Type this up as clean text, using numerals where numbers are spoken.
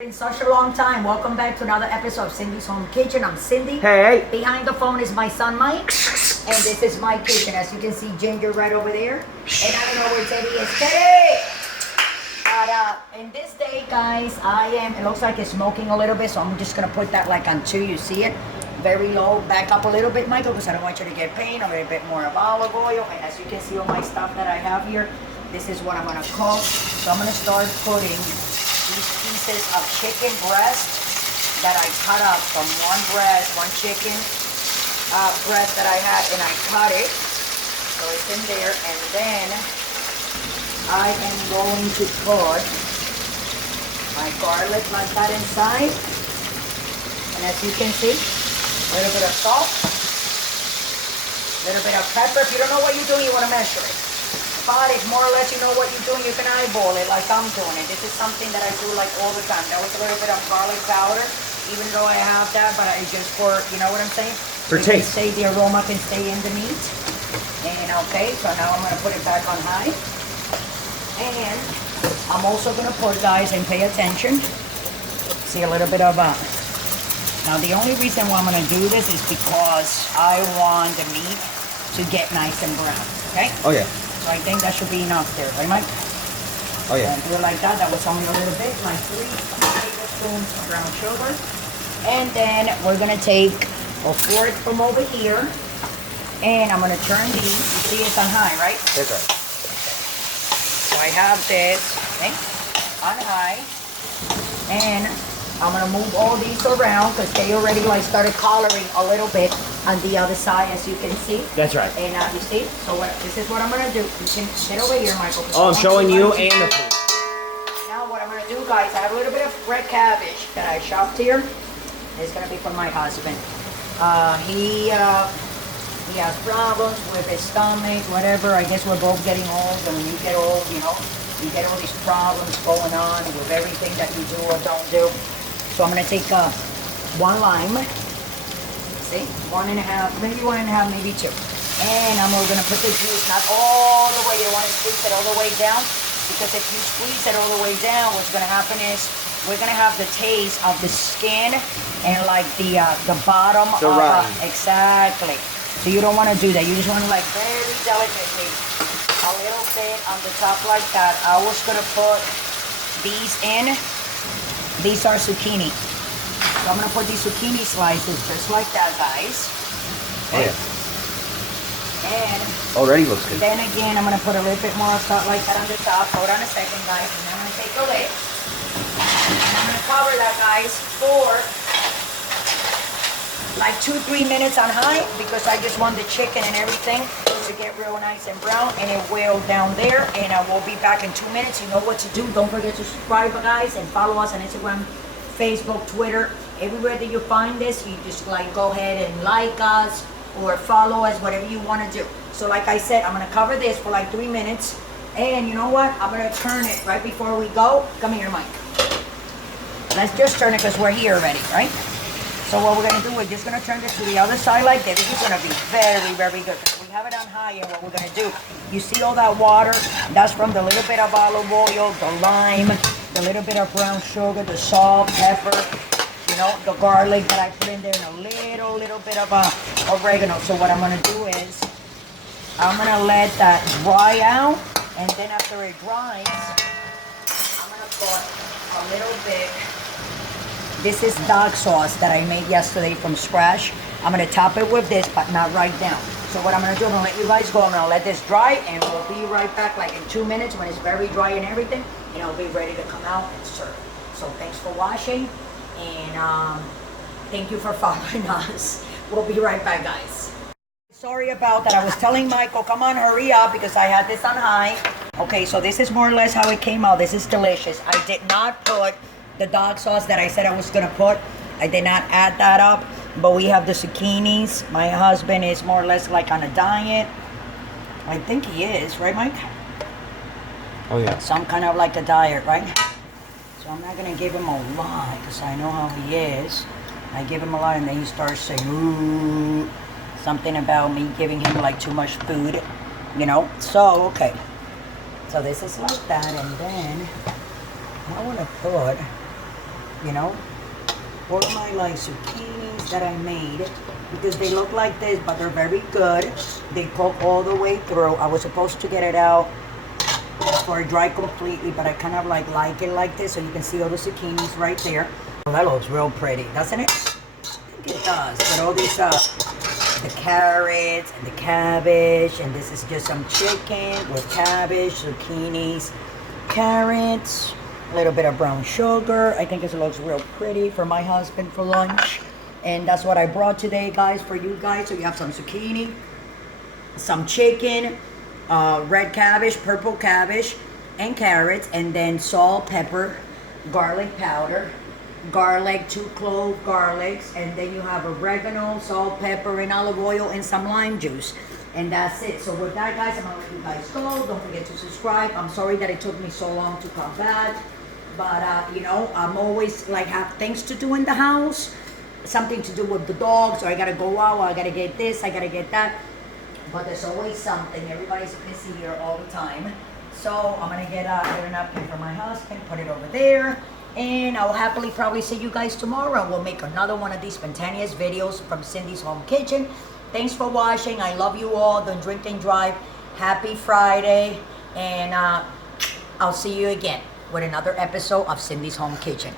In such a long time. Welcome back to another episode of Cindy's Home Kitchen. I'm Cindy. Hey. Behind the phone is my son Mike. And this is my kitchen. As you can see, Ginger right over there. And I don't know where Teddy is. Teddy! But in this day, guys, it looks like it's smoking a little bit, so I'm just gonna put that like on 2, you see it? Very low. Back up a little bit, Michael, because I don't want you to get pain. A little bit more of olive oil. And as you can see all my stuff that I have here, this is what I'm gonna cook. So I'm gonna start putting these pieces of chicken breast that I cut up from one chicken breast that I had, and I cut it. So it's in there, and then I am going to put my garlic like that inside. And as you can see, a little bit of salt, a little bit of pepper. If you don't know what you're doing, you want to measure it. But if more or less you know what you're doing, you can eyeball it like I'm doing it. This is something that I do like all the time. That was a little bit of garlic powder, even though I have that, but I just for, you know what I'm saying? For taste. The aroma can stay in the meat. And okay, so now I'm gonna put it back on high. And I'm also gonna put, guys, and pay attention, see a little bit of, now the only reason why I'm gonna do this is because I want the meat to get nice and brown, okay? Oh yeah. So I think that should be enough there, right, Mike? Oh yeah. And do it like that. That was only a little bit, like 3 tablespoons of brown sugar. And then we're gonna take a fork from over here, and I'm gonna turn these. You see it's on high, right? That's right. So I have this, okay, on high, and I'm gonna move all these around because they already like started coloring a little bit on the other side, as you can see. That's right. And you see, so this is what I'm gonna do. You can get over here, Michael. Oh, I'm showing you and the food. Now what I'm gonna do, guys, I have a little bit of red cabbage that I chopped here. It's gonna be for my husband. He has problems with his stomach, whatever. I guess we're both getting old, and when you get old, you know, you get all these problems going on with everything that you do or don't do. So I'm gonna take 1 lime. See, 1.5, maybe 1.5, maybe 2. And we're gonna put the juice not all the way. You don't want to squeeze it all the way down, because if you squeeze it all the way down, what's gonna happen is we're gonna have the taste of the skin and like the bottom the of rind. Exactly. So you don't want to do that. You just want to like very delicately, a little bit on the top like that. I was gonna put these in. These are zucchini. So I'm gonna put these zucchini slices just like that, guys. Oh yeah. And Already looks good. then again, I'm gonna put a little bit more of salt like that on the top. Hold on a second, guys. And then I'm gonna take a lid. And I'm gonna cover that, guys, for like 2-3 minutes on high, because I just want the chicken and everything to get real nice and brown, and it will down there. And I will be back in 2 minutes. You know what to do. Don't forget to subscribe, guys, and follow us on Instagram, Facebook, Twitter, everywhere that you find this. You just like go ahead and like us or follow us, whatever you want to do. So like I said, I'm gonna cover this for like 3 minutes, and you know what, I'm gonna turn it right before we go. Come here, Mike. Let's just turn it because we're here already, right? So what we're gonna do, we're just gonna turn this to the other side like this. This is gonna be very, very good. We have it on high, and what we're gonna do, you see all that water? That's from the little bit of olive oil, the lime, the little bit of brown sugar, the salt, pepper, you know, the garlic that I put in there, and a little bit of oregano. So what I'm gonna do is, I'm gonna let that dry out, and then after it dries, I'm gonna put a little bit. This is dog sauce that I made yesterday from scratch. I'm gonna top it with this, but not right down. So what I'm gonna do, I'm gonna let you guys go. I'm gonna let this dry, and we'll be right back like in 2 minutes when it's very dry and everything, and I'll be ready to come out and serve. So thanks for watching, and thank you for following us. We'll be right back, guys. Sorry about that. I was telling Michael, come on, hurry up, because I had this on high. Okay, so this is more or less how it came out. This is delicious. I did not put the dog sauce that I said I was gonna put. I did not add that up, but we have the zucchinis. My husband is more or less like on a diet. I think he is, right, Mike? Oh yeah. Some kind of like a diet, right? So I'm not gonna give him a lot, because I know how he is. I give him a lot, and then he starts saying, ooh, something about me giving him like too much food, you know? So, okay. So this is like that, and then I want to put you know. All of my like zucchinis that I made, because they look like this, but they're very good. They cook all the way through. I was supposed to get it out for it dry completely, but I kind of like it like this, so you can see all the zucchinis right there. Well, that looks real pretty, doesn't it? I think it does. But all these the carrots and the cabbage, and this is just some chicken with cabbage, zucchinis, carrots, a little bit of brown sugar. I think it looks real pretty for my husband for lunch. And that's what I brought today, guys, for you guys. So you have some zucchini, some chicken, red cabbage, purple cabbage, and carrots, and then salt, pepper, garlic powder, garlic, 2 clove garlics, and then you have oregano, salt, pepper, and olive oil, and some lime juice. And that's it. So with that, guys, I'm gonna let you guys go. Don't forget to subscribe. I'm sorry that it took me so long to come back, but you know, I'm always like have things to do in the house, something to do with the dogs, or I gotta go out, or I gotta get this, I gotta get that. But there's always something. Everybody's busy here all the time. So I'm gonna get a napkin for my husband, put it over there, and I'll happily probably see you guys tomorrow. We'll make another one of these spontaneous videos from Cindy's Home Kitchen. Thanks for watching. I love you all. Don't drink and drive. Happy Friday, and I'll see you again with another episode of Cindy's Home Kitchen.